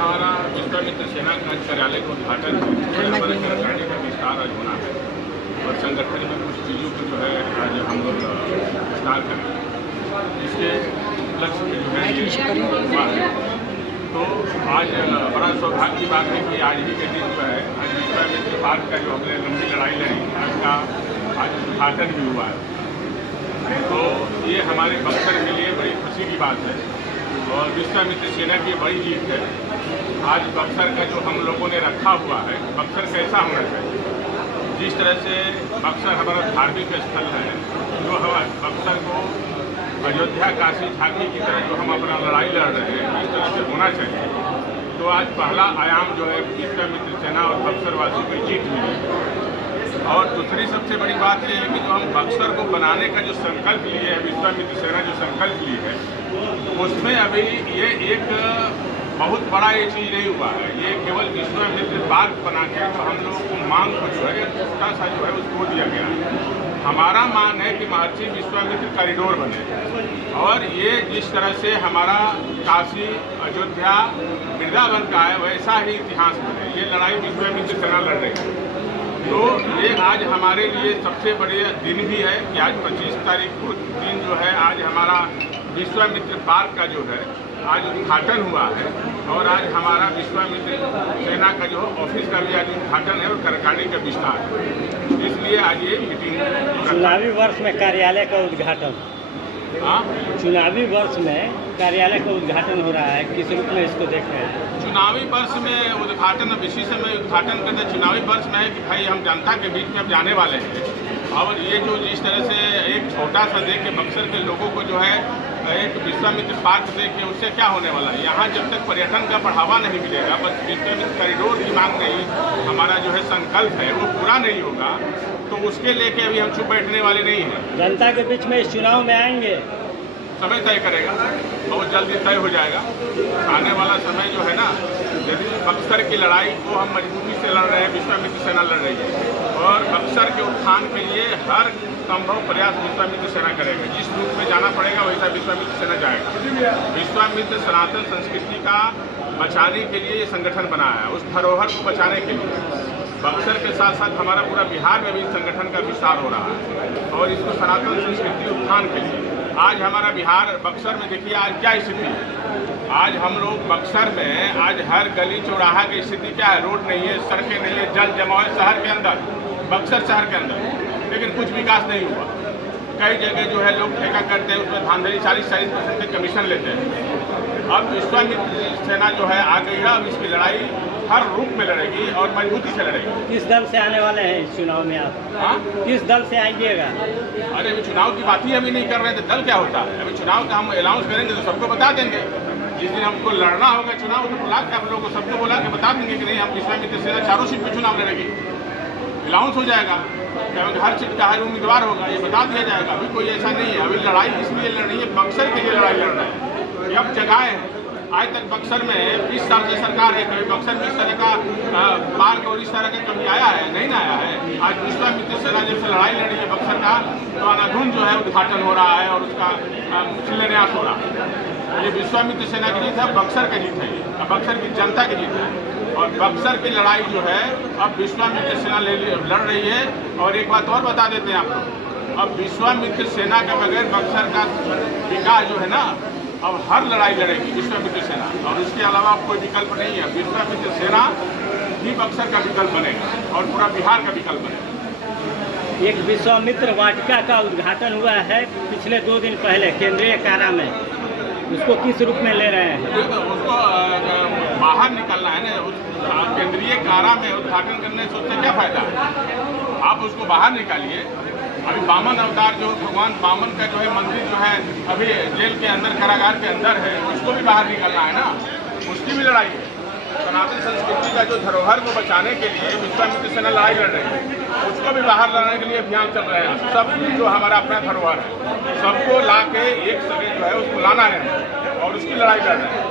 हमारा विश्वामित्र सेना का कार्यालय का उद्घाटन है। हमारे कार्यकारिणी का विस्तार आज होना है और संगठन में कुछ चीज़ों को जो है आज हम लोग विस्तार करेंगे। इसके उपलक्ष्य में जो है ये हुआ है। तो आज बड़ा सौभाग्य की बात है कि आज ही के दिन जो है आज विश्वामित्र पार्क का जो हमने लंबी लड़ाई लड़ी उसका आज उद्घाटन भी हुआ है। तो ये हमारे बक्सर के लिए बड़ी खुशी की बात है और विश्वामित्र सेना की बड़ी जीत है। आज बक्सर का जो हम लोगों ने रखा हुआ है, बक्सर कैसा होना चाहिए, जिस तरह से बक्सर हमारा धार्मिक स्थल है, जो हम बक्सर को अयोध्या काशी झांकी की तरह जो हम अपना लड़ाई लड़ रहे हैं इस तरह से होना चाहिए। तो आज पहला आयाम जो है विश्वामित्र सेना और बक्सर वासियों की जीत हुई है। और दूसरी सबसे बड़ी बात यह है कि जो हम बक्सर को बनाने का जो संकल्प लिए है, विश्वामित्र सेना जो संकल्प ली है, उसमें अभी ये एक बहुत बड़ा ये चीज़ नहीं हुआ है। ये केवल विश्वामित्र पार्क बना के तो हम लोगों को मांग को जो है छोटा सा जो है उसको दिया गया है। हमारा मांग है कि महर्षि विश्वामित्र कॉरिडोर बने और ये जिस तरह से हमारा काशी अयोध्या वृंदावन का है वैसा ही इतिहास बने। ये लड़ाई विश्वामित्र सेना लड़ रही है। तो ये आज हमारे लिए सबसे बड़े दिन भी है कि आज 25 तारीख को दिन जो है आज हमारा विश्वामित्र पार्क का जो है आज उद्घाटन हुआ है और आज हमारा विश्वामित्र सेना का जो ऑफिस का भी आज उद्घाटन है और कार्यकारिणी का विस्तार है। इसलिए आज ये मीटिंग चुनावी वर्ष में कार्यालय का उद्घाटन, चुनावी वर्ष में कार्यालय का उद्घाटन हो रहा है, किस रूप में इसको देख रहे हैं? चुनावी वर्ष में उद्घाटन इसी समय उद्घाटन करते चुनावी वर्ष में है कि भाई हम जनता के बीच में अब जाने वाले हैं और ये जो जिस तरह से एक छोटा सा दे के बक्सर के लोगों को जो है एक विश्वामित्र पार्क दे के उससे क्या होने वाला है। यहाँ जब तक पर्यटन का बढ़ावा नहीं मिलेगा, बस विश्वामित्र कॉरिडोर की मांग नहीं, हमारा जो है संकल्प है वो पूरा नहीं होगा, तो उसके लेके अभी हम चुप बैठने वाले नहीं हैं। जनता के बीच में इस चुनाव में आएंगे, समय तय करेगा, बहुत जल्दी तय हो जाएगा। आने वाला समय जो है ना, यदि बक्सर की लड़ाई को हम मजबूती से लड़ रहे हैं, विश्वामित्र सेना लड़ रही है और बक्सर के उत्थान के लिए हर संभव प्रयास विश्वामित्र सेना करेगा। जिस रूप में जाना पड़ेगा वैसा विश्वामित्र सेना जाएगा। विश्वामित्र सनातन संस्कृति का बचाने के लिए ये संगठन बनाया है, उस धरोहर को बचाने के लिए। बक्सर के साथ साथ हमारा पूरा बिहार में भी संगठन का विस्तार हो रहा है और इसको सनातन संस्कृति उत्थान के लिए आज हमारा बिहार बक्सर में देखिए आज क्या स्थिति है। आज हम लोग बक्सर में आज हर गली चौराहा की स्थिति क्या है, रोड नहीं है, सड़कें नहीं है, जल जमाव है शहर के अंदर, बक्सर शहर के अंदर, लेकिन कुछ विकास नहीं हुआ। कई जगह जो है लोग ठेका करते हैं, उसमें धांधली 40-40% के कमीशन लेते हैं। अब विश्वामित्र सेना जो है आ गई है, अब इसकी लड़ाई हर रूप में लड़ेगी और मजबूती से लड़ेगी। किस दल से आने वाले हैं इस चुनाव में आप? किस दल से आइएगा? अरे अभी चुनाव की बात ही अभी नहीं कर रहे थे, दल क्या होता है। अभी चुनाव का हम अनाउंस करेंगे तो सबको बता देंगे। जिस दिन हमको लड़ना होगा चुनाव तो बुला के आप लोगों को सबको बुला के बता देंगे कि नहीं हम विश्वामित्र सेना चारों सीट पे चुनाव लड़ेगी। अनाउंस हो जाएगा, हर सीट का हर उम्मीदवार होगा, ये बता दिया जाएगा। अभी कोई ऐसा नहीं है, अभी लड़ाई इसलिए लड़ रही है, बक्सर के लिए लड़ाई लड़ रहे हैं। ये अब जगह है, आज तक बक्सर में 20 साल से सरकार है, कभी बक्सर में इस तरह का पार्क और इस तरह का कभी आया है? नहीं ना आया है। आज विश्वामित्र सेना जब से लड़ाई लड़ी है बक्सर का, तो अनाधुन जो है उद्घाटन हो रहा है और उसका शिलान्यास हो रहा है। ये विश्वामित्र सेना की जीत है, बक्सर की जीत है, ये बक्सर की जनता की जीत है और बक्सर की लड़ाई जो है अब विश्वामित्र सेना लड़ रही है। और एक बात और बता देते हैं आप लोग, अब विश्वामित्र सेना के बगैर बक्सर का विकास जो है ना, अब हर लड़ाई लड़ेगी विश्वामित्र सेना और इसके अलावा कोई विकल्प नहीं है। विश्वामित्र सेना ही बक्सर का विकल्प बनेगा और पूरा बिहार का विकल्प बनेगा। एक विश्वामित्र वाटिका का उद्घाटन हुआ है पिछले 2 दिन पहले केंद्रीय कारा में, उसको किस रूप में ले रहे हैं? उसको बाहर निकलना है ना, उस केंद्रीय कारा में उद्घाटन करने से उससे क्या फायदा है? आप उसको बाहर निकालिए। अभी वामन अवतार जो भगवान वामन का जो है मंदिर जो है अभी जेल के अंदर कारागार के अंदर है, उसको भी बाहर निकलना है ना, उसकी भी लड़ाई है। सनातन संस्कृति का जो धरोहर को बचाने के लिए विश्वामित्र सेना लड़ाई लड़ रही है, उसको भी बाहर लाने के लिए अभियान चल रहे हैं। सब जो हमारा अपना धरोहर है सबको ला के एक जगह जो है उसको लाना है और उसकी लड़ाई लड़ रहे हैं।